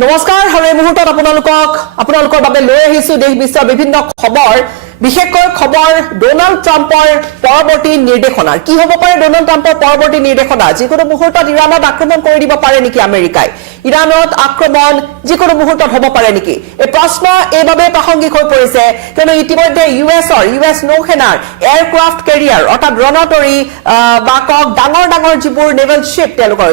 নমস্কাৰ আৰু এই মুহূৰ্তত আপোনালোকৰ বাবে লৈ আহিছো দেশ বিশ্বৰ বিভিন্ন খবৰ বিশেষকৈ খবৰ ডোনাল্ড ট্ৰাম্পৰ পৰৱৰ্তী নিৰ্দেশনা কি হ'ব পাৰে ডোনাল্ড ট্ৰাম্পৰ পৰৱৰ্তী নিৰ্দেশনা যিকোনো মুহূৰ্তত ইৰাণত আক্ৰমণ কৰি দিব পাৰে নেকি আমেৰিকাই ইৰাণত আক্ৰমণ যিকোনো মুহূৰ্তত হ'ব পাৰে নেকি এই প্ৰশ্ন এইভাবে প্ৰাসংগিক হৈ পৰিছে কিয়নো ইতিমধ্যে ইউএছ নৌসেনাৰ এয়াৰক্ৰাফ্ট কেৰিয়াৰ অৰ্থাৎ ৰণতৰী বাকক ডাঙৰ যিবোৰ নেভেল শিপ তেওঁলোকৰ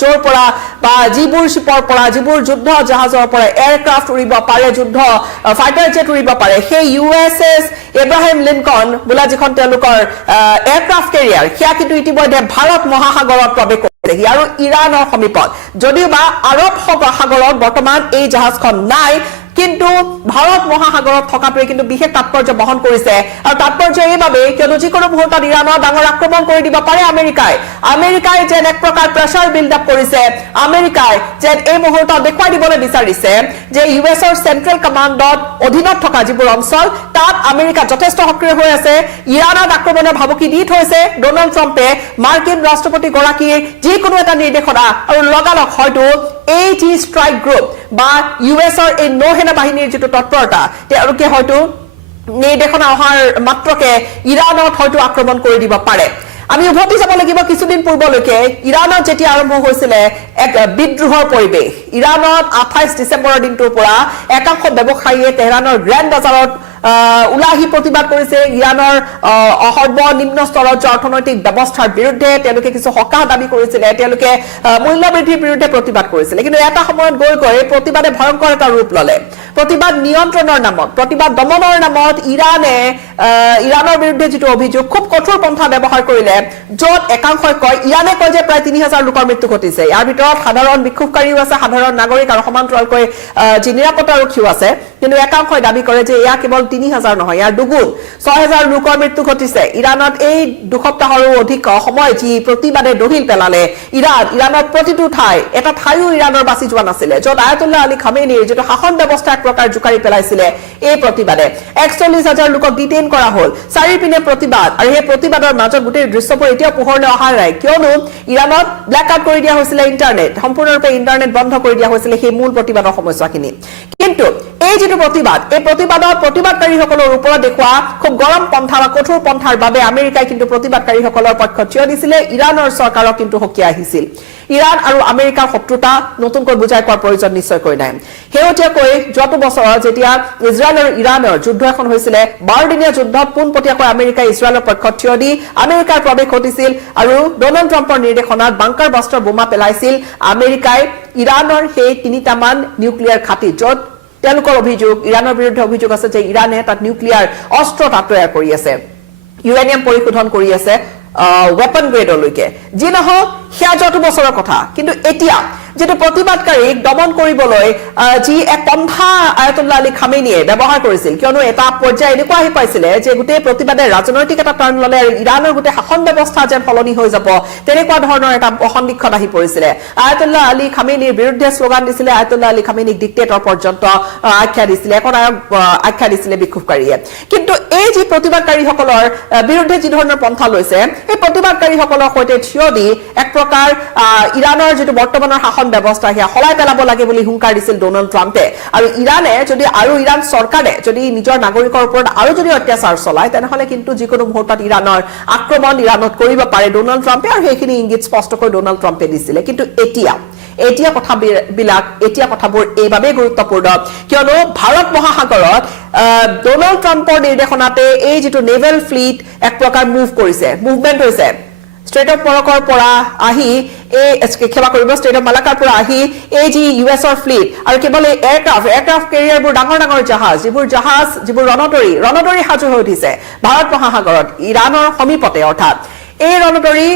য'ৰ পৰা বা যিবোৰ শিপৰ পৰা যিবোৰ যুদ্ধ জাহাজৰ পৰা এয়াৰক্ৰাফ্ট উৰিব পাৰে যুদ্ধ ফাইটাৰ জেট উৰিব পাৰে সেই ইউএছএছ এব্ৰাহিম লিংকন বোলা যিখন তেওঁলোকৰ এয়াৰক্ৰাফ্ট কেৰিয়াৰ সেয়া কিন্তু ইতিমধ্যে ভাৰত মহাসাগৰত প্ৰৱেশ কৰিছে আৰু ইৰাণৰ সমীপত যদিও বা আৰৱ সাগৰত বৰ্তমান এই জাহাজখন নাই কিন্তু ভাৰত মহাসাগৰত থকাটোৱে কিন্তু বিশেষ তাৎপৰ্য বহন কৰিছে আৰু তাৎপৰ্য এইভাবে কিয়নো যিকোনো মুহূৰ্তত ইৰাণৰ ডাঙৰ আক্ৰমণ কৰি দিব পাৰে আমেৰিকাই যেন এক প্ৰকাৰ প্ৰেছাৰ বিল্ড আপ কৰিছে আমেৰিকাই যেন এই মুহূৰ্তত দেখুৱাই দিবলৈ বিচাৰিছে যে ইউএছৰ চেন্ট্ৰেল কমাণ্ডত অধীনত থকা যিবোৰ অঞ্চল তাত আমেৰিকা যথেষ্ট সক্ৰিয় হৈ আছে ইৰাণত আক্ৰমণৰ ভাবুকি দি থৈছে ডোনাল্ড ট্ৰাম্পে মাৰ্কিন ৰাষ্ট্ৰপতি গৰাকীৰ যিকোনো এটা নিৰ্দেশনা আৰু লগালগ হয়তো এই যি ষ্ট্ৰাইক গ্ৰুপ বা ইউএছৰ এই নৌসেনা বাহিনীৰ যেটো তৎপৰতা তেওঁলোকে হয়তো নিৰ্দেশনা অহাৰ মাত্ৰকে ইৰাণত হয়তো আক্ৰমণ কৰি দিব পাৰে আমি উভতি যাব লাগিব কিছুদিন পূৰ্বলৈকে ইৰাণত যেতিয়া আৰম্ভ হৈছিল এক বিদ্ৰোহৰ পৰিবেশ ইৰাণত 28 ডিসেম্বৰৰ দিনটোৰ পৰা একাংশ ব্যৱসায়ীয়ে তেহৰানৰ গ্ৰেণ্ড বাজাৰত উলাহি প্ৰতিবাদ কৰিছে ইৰাণৰ সৰ্বনিম্ন স্তৰৰ অৰ্থনৈতিক ব্যৱস্থাৰ বিৰুদ্ধে তেওঁলোকে কিছু হকা দাবী কৰিছিল তেওঁলোকে মূল্য বৃদ্ধিৰ বিৰুদ্ধে প্ৰতিবাদ কৰিছিল কিন্তু এটা সময়ত গৈ প্ৰতিবাদে ভয়ংকৰ এটা ৰূপ ললে প্ৰতিবাদ নিয়ন্ত্ৰণৰ নামত প্ৰতিবাদ দমনৰ নামত ইৰাণৰ বিৰুদ্ধে যেটো অভিযোগ খুব কঠোৰ পন্থা ব্যৱহাৰ কৰিলে যত একাংশই কয় ইৰাণে কয় যে প্ৰায় 3000 লোকৰ মৃত্যু ঘটিছে ইয়াৰ ভিতৰত সাধাৰণ বিক্ষোভকাৰীও আছে সাধাৰণ নাগৰিক আৰু সমান্তৰালকৈ যি নিৰাপত্তা ৰক্ষীও আছে কিন্তু একাংশই দাবী কৰে যে এয়া কেৱল 3000 নহয় ইয়াৰ দুগুণ 6000 লোকৰ মৃত্যু ঘটিছে ইৰাণত এই দুসপ্তাহৰো অধিক সময় যি প্ৰতিবাদে দহিল পেলালে ইৰাণৰ প্ৰতিটো এটা ঠাইও ইৰাণৰ বাছি যোৱা নাছিলে যত আয়াতুল্লাহ আলী খামেনিৰ যেটো শাসন ব্যৱস্থা এক প্ৰকাৰ জুকাৰি পেলাইছিলে এই প্ৰতিবাদে 41000 লোকক ডিটেইন কৰা হল চাৰিপিনে প্ৰতিবাদ আৰু এই প্ৰতিবাদৰ মাজত গোটেই দৃশ্যবোৰ এতিয়া পোহৰলৈ অহা নাই কিয়নো ইৰাণত ব্ল্যাকআউট কৰি দিয়া হৈছিল ইন্টাৰনেট সম্পূৰ্ণৰূপে ইন্টাৰনেট বন্ধ কৰি দিয়া হৈছিল সেই মূল প্ৰতিবাদৰ সময়ছোৱাখিনি কিন্তু এই যেটো প্ৰতিবাদৰ প্ৰতিবাদকাৰীসকলৰ ওপৰত দেখুৱা খুব গৰম পন্থা বা কঠোৰ পন্থাৰ বাবে আমেৰিকাই কিন্তু প্ৰতিবাদকাৰীসকলৰ পক্ষত থিয় দিছিলে ইৰাণৰ চৰকাৰক কিন্তু হকিয়া আহিছিল ইৰাণ আৰু আমেৰিকাৰ শত্ৰুতা নতুনকৈ বুজাই কোৱাৰ প্ৰয়োজন নিশ্চয়কৈ নাই হেউটিয়াকৈ যোৱাটো বছৰত যেতিয়া ইজৰাইল আৰু ইৰাণৰ যুদ্ধ এখন হৈছিল 12 দিনীয়া যুদ্ধত পোনপটীয়াকৈ আমেৰিকাই ইজৰাইলৰ পক্ষত থিয় দি আমেৰিকাৰ প্ৰৱেশ ঘটিছিল আৰু ডোনাল্ড ট্ৰাম্পৰ নিৰ্দেশনাত বাংকাৰ বাস্টাৰ বোমা পেলাইছিল আমেৰিকাই ইৰাণৰ সেই তিনিটামান নিউক্লিয়াৰ ঘাটি য'ত তেওঁলোকৰ অভিযোগ ইৰাণৰ বিৰুদ্ধে অভিযোগ আছে যে ইৰাণে তাত নিউক্লিয়াৰ অস্ত্ৰ তৈয়াৰ কৰি আছে ইউৰেনিয়াম পৰিশোধন কৰি আছে weapon grade লৈকে যি নহওক সেয়া যোৱাটো বছৰৰ কথা কিন্তু এতিয়া যেটো প্ৰতিবাদকাৰীক দমন কৰিবলৈ যি এক পন্থা আয়াতুল্লাহ আলী খামেনিয়ে ব্যৱহাৰ কৰিছিল কিয়নো এটা পৰ্যায় এনেকুৱা আহি পাইছিল যে গোটেই প্ৰতিবাদে ৰাজনৈতিক এটা টাৰ্ণ ললে আৰু ইৰাণৰ গোটেই শাসন ব্যৱস্থা যেন সলনি হৈ যাব তেনেকুৱা ধৰণৰ এটা সন্দিক্ষণ আহি পৰিছিল আয়াতুল্লাহ আলী খামেনিৰ বিৰুদ্ধে শ্লোগান দিছিল আয়াতুল্লাহ আলী খামেনিক ডিক্টেটৰ পৰ্যন্ত আখ্যা দিছিল আখ্যা দিছিল বিক্ষোভকাৰীয়ে কিন্তু এই যি প্ৰতিবাদকাৰীসকলৰ বিৰুদ্ধে যি ধৰণৰ পন্থা লৈছে এই প্ৰতিবাদকাৰীসকলৰ সৈতে থিয় দি এক প্ৰকাৰ ইৰাণৰ যেটো বৰ্তমানৰ শাসন ব্যৱস্থা হিয়া হলাই পেলাব লাগে বুলি হুংকাৰ দিছিল ডোনাল্ড ট্ৰাম্পে আৰু ইৰাণে যদি আৰু ইৰাণ চৰকাৰে যদি নিজৰ নাগৰিকৰ ওপৰত আৰু যদি অত্যাচাৰ চলায় তেনেহলে কিন্তু যিকোনো মুহূৰ্তত ইৰাণৰ আক্ৰমণ ইৰাণত কৰিব পাৰে ডোনাল্ড ট্ৰাম্পে আৰু সেইখিনি ইংগিত স্পষ্টকৈ ডোনাল্ড ট্ৰাম্পে দিছিল কিন্তু এতিয়া কথাবোৰ এইভাবে গুৰুত্বপূৰ্ণ কিয়নো ভাৰত মহাসাগৰত ডোনাল্ড ট্ৰাম্পৰ নিৰ্দেশনাতে এই যেটো নেভেল ফ্লিট এক প্ৰকাৰ মুভমেন্ট হৈছে ষ্ট্ৰেট অফ মৰকৰ পৰা আহি ক্ষমা কৰিব ষ্টেট অফ মালাকাৰ পৰা আহি এই যি ইউএছৰ ফ্লিট আৰু কেৱল এয়াৰক্ৰাফ্ট কেৰিয়াৰবোৰ ডাঙৰ জাহাজ যিবোৰ ৰণতৰী সাজু হৈ উঠিছে ভাৰত মহাসাগৰত ইৰাণৰ সমীপতে অৰ্থাৎ এই ৰণতৰী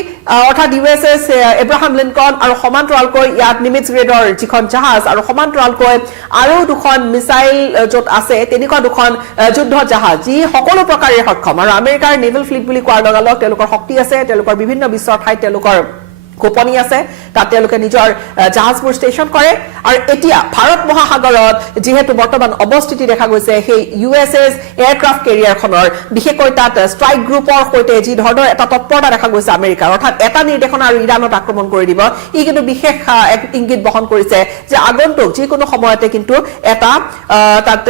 অৰ্থাৎ ইউএছএছ এব্ৰাহাম লিংকন আৰু সমান্তৰালকৈ ইয়াত নিমিটছ গ্ৰেডৰ যিখন জাহাজ আৰু সমান্তৰালকৈ আৰু দুখন মিসাইল য'ত আছে তেনেকুৱা দুখন যুদ্ধ জাহাজ যি সকলো প্ৰকাৰে সক্ষম আৰু আমেৰিকাৰ নেভেল ফ্লিট বুলি কোৱাৰ লগালগ তেওঁলোকৰ শক্তি আছে তেওঁলোকৰ বিভিন্ন বিশ্বৰ ঠাইত তেওঁলোকৰ কোপনি আছে তাত তেওঁলোকে নিজৰ জাহাজবোৰ ষ্টেচন কৰে আৰু এতিয়া ভাৰত মহাসাগৰত যেহেতু বৰ্তমান অৱস্থিতি দেখা গৈছে সেই USS এয়াৰক্ৰাফ্ট কেৰিয়াৰখনৰ বিশেষকৈ তাত ষ্ট্ৰাইক গ্ৰুপৰ সৈতে যি ধৰণৰ এটা তৎপৰতা দেখা গৈছে আমেৰিকাৰ অৰ্থাৎ এটা নিৰ্দেশনা আৰু ইৰাণত আক্ৰমণ কৰি দিব ই কিন্তু বিশেষ এক ইংগিত বহন কৰিছে যে আগন্তুক যিকোনো সময়তে কিন্তু এটা তাত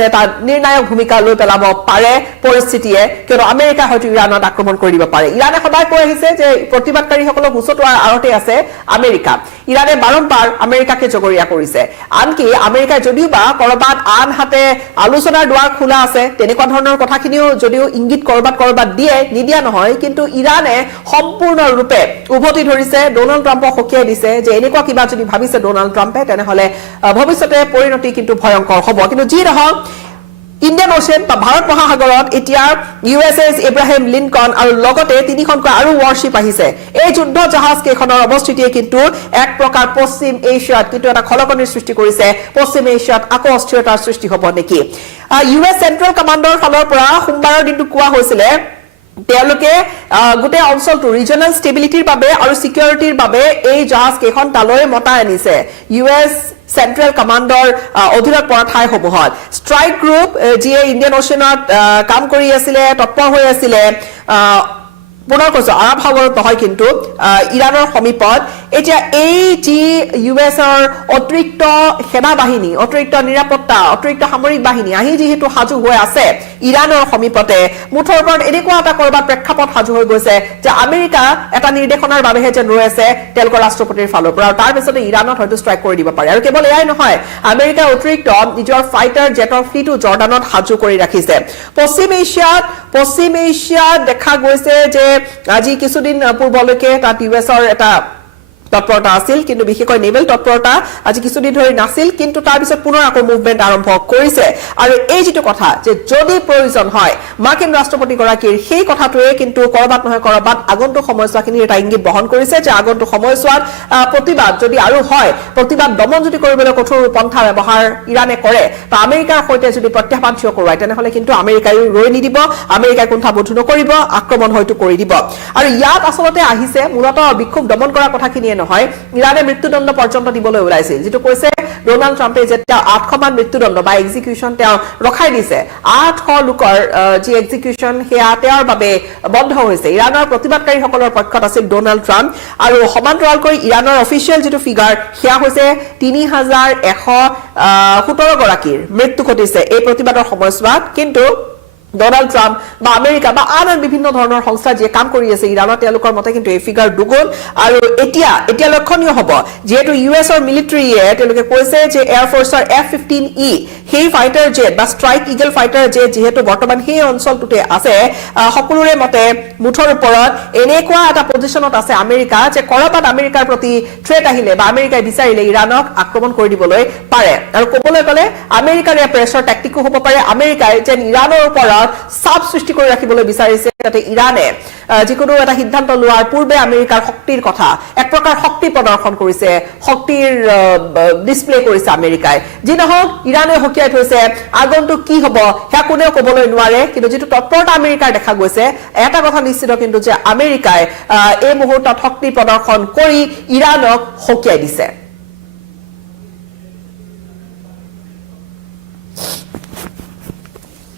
নিৰ্ণায়ক ভূমিকা লৈ পেলাব পাৰে পৰিস্থিতিয়ে কিয়নো আমেৰিকা হয়তো ইৰাণত আক্ৰমণ কৰি দিব পাৰে ইৰাণে সদায় কৈ আহিছে যে প্ৰতিবাদকাৰীসকলক উচতোৱাৰ আৰতে আছে আমেৰিকা ইৰাণে বাৰম্বাৰ আমেৰিকাকে জগৰীয়া কৰিছে আনকি আমেৰিকাই যদিও বা কৰবাত আনহাতে আলোচনাৰ দুৱাৰ খোলা আছে তেনেকুৱা ধৰণৰ কথাখিনিও যদিও ইংগিত কৰবাত দিয়ে নিদিয়া নহয় কিন্তু ইৰাণে সম্পূৰ্ণৰূপে উভতি ধৰিছে ডোনাল্ড ট্ৰাম্পক সকীয়াই দিছে যে এনেকুৱা কিবা যদি ভাবিছে ডোনাল্ড ট্ৰাম্পে তেনেহলে ভৱিষ্যতে পৰিণতি কিন্তু ভয়ংকৰ হ'ব কিন্তু যি নহওক ইণ্ডিয়ান অ'চিয়ান বা ভাৰত মহাসাগৰত এতিয়া USS এব্ৰাহিম লিনকন আৰু লগতে তিনিখনকৈ আৰু ৱাৰশ্বিপ আহিছে এই যুদ্ধ জাহাজ কেইখনৰ অৱস্থিতিয়ে কিন্তু এক প্ৰকাৰ পশ্চিম এছিয়াত কিন্তু এটা খলকনিৰ সৃষ্টি কৰিছে পশ্চিম এছিয়াত আকৌ অস্থিৰতাৰ সৃষ্টি হ'ব নেকি US চেন্ট্ৰেল কমাণ্ডৰ ফালৰ পৰা সোমবাৰৰ দিনটো কোৱা হৈছিলে তেওঁলোকে গোটেই অঞ্চলটো ৰিজনাল ষ্টেবিলিটিৰ বাবে আৰু সিকিউৰিটিৰ বাবে এই জাহাজ কেইখন তালৈ মতাই আনিছে US চেন্ট্ৰেল কমাণ্ডৰ অধীনত পৰা ঠাইসমূহত ষ্ট্ৰাইক গ্ৰুপ যিয়ে ইণ্ডিয়ান অ'চিয়ানত কাম কৰি আছিলে তৎপৰ হৈ আছিলে পুনৰ কৈছো আৰৱ সাগৰত নহয় কিন্তু ইৰাণৰ সমীপত এতিয়া এই যি USৰ অতিৰিক্ত সেনা বাহিনী অতিৰিক্ত নিৰাপত্তা অতিৰিক্ত সামৰিক বাহিনী আহি যিহেতু সাজু হৈ আছে ইৰাণৰ সমীপতে মুঠৰ ওপৰত এনেকুৱা এটা কৰবাত প্ৰেক্ষাপট সাজু হৈ গৈছে যে আমেৰিকা এটা নিৰ্দেশনাৰ বাবেহে যেন ৰৈ আছে তেওঁলোকৰ ৰাষ্ট্ৰপতিৰ ফালৰ পৰা আৰু তাৰ পিছতে ইৰাণত হয়তো ষ্ট্ৰাইক কৰি দিব পাৰে আৰু কেৱল এয়াই নহয় আমেৰিকা অতিৰিক্ত নিজৰ ফাইটাৰ জেটৰ ফ্লিটো জৰ্ডানত সাজু কৰি ৰাখিছে পশ্চিম এছিয়াত দেখা গৈছে যে আজি কিছুদিন পূৰ্বলৈকে তাত USৰ এটা তৎপৰতা আছিল কিন্তু বিশেষকৈ নেভেল তৎপৰতা আজি কিছুদিন ধৰি নাছিল কিন্তু তাৰ পিছত পুনৰ আকৌ মুভমেন্ট আৰম্ভ কৰিছে আৰু এই যেটো কথা যে যদি প্ৰয়োজন হয় মাৰ্কিন ৰাষ্ট্ৰপতিগৰাকীৰ সেই কথাটোৱে কিন্তু কৰবাত নহয় কৰবাত আগন্তুক সময়ছোৱাখিনি এটা ইংগিত বহন কৰিছে যে আগন্তুক সময়ছোৱাত প্ৰতিবাদ যদি আৰু হয় প্ৰতিবাদ দমন যদি কৰিবলৈ কঠোৰ পন্থা ব্যৱহাৰ ইৰাণে কৰে বা আমেৰিকাৰ সৈতে যদি প্ৰত্যাহ্বান থিয় কৰোৱায় তেনেহলে কিন্তু আমেৰিকাই ৰৈ নিদিব আমেৰিকাই কুণ্ঠাবোধ নকৰিব আক্ৰমণ হয়তো কৰি দিব আৰু ইয়াত আচলতে আহিছে মূলতঃ বিক্ষোভ দমন কৰা কথাখিনিয়ে নহয় ইৰাণে মৃত্যুদণ্ড পৰ্যন্ত দিবলৈ ওলাইছিল যেটো কৈছে ডোনাল্ড ট্ৰাম্পে যেতিয়া 800 মান মৃত্যুদণ্ড বা এক্সিকিউশন তেওঁ ৰখাই দিছে 800 লোকৰ যি এক্সিকিউশন হেয়া তেওঁৰ বাবে বন্ধ হৈছে ইৰাণৰ প্ৰতিবাদকাৰীসকলৰ পক্ষত আছিল ডোনাল্ড ট্ৰাম্প আৰু সমান্তৰালকৈ ইৰাণৰ অফিচিয়েল যেটো ফিগাৰ হেয়া হৈছে 3117 গৰাকীৰ মৃত্যু ঘটিছে এই প্ৰতিবাদৰ সময়ছোৱাত কিন্তু ডোনাল্ড ট্ৰাম্প বা আমেৰিকা বা আন বিভিন্ন ধৰণৰ সংস্থা যে কাম কৰি আছে ইৰাণত তেওঁলোকৰ মতে কিন্তু এই ফিগাৰ দুগুণ আৰু এতিয়া লক্ষণীয় হ'ব যেহেতু USৰ মিলিটাৰীয়ে তেওঁলোকে কৈছে যে এয়াৰ ফোৰ্সৰ F-15E সেই ফাইটাৰ জেট বা ষ্ট্ৰাইক ইগল ফাইটাৰ জেট যেহেতু বৰ্তমান সেই অঞ্চলটোতে আছে সকলোৰে মতে মুঠৰ ওপৰত এনেকুৱা এটা পজিশনত আছে আমেৰিকা যে কৰবাত আমেৰিকাৰ প্ৰতি থ্ৰেট আহিলে বা আমেৰিকাই বিচাৰিলে ইৰাণক আক্ৰমণ কৰি দিবলৈ পাৰে আৰু ক'বলৈ গ'লে আমেৰিকাৰ এই প্ৰেছৰ ট্যাকটিকো হ'ব পাৰে আমেৰিকাই যে ইৰাণৰ ওপৰত চাপ সৃষ্টি কৰি ৰাখিবলৈ বিচাৰিছে যাতে ইৰাণে যিকোনো এটা সিদ্ধান্ত লোৱাৰ পূৰ্বে আমেৰিকাৰ শক্তিৰ কথা এক প্ৰকাৰ শক্তি প্ৰদৰ্শন কৰিছে শক্তিৰ ডিসপ্লে কৰিছে আমেৰিকাই যি নহওক ইৰাণে হকিয়াই থৈছে আগন্তুক কি হ'ব হেয়া কোনেও ক'বলৈ নোৱাৰে কিন্তু যেটো তৎপৰতা আমেৰিকাৰ দেখা গৈছে এটা কথা নিশ্চিত কিন্তু যে আমেৰিকাই এই মুহূৰ্তত শক্তি প্ৰদৰ্শন কৰি ইৰাণক হকিয়াই দিছে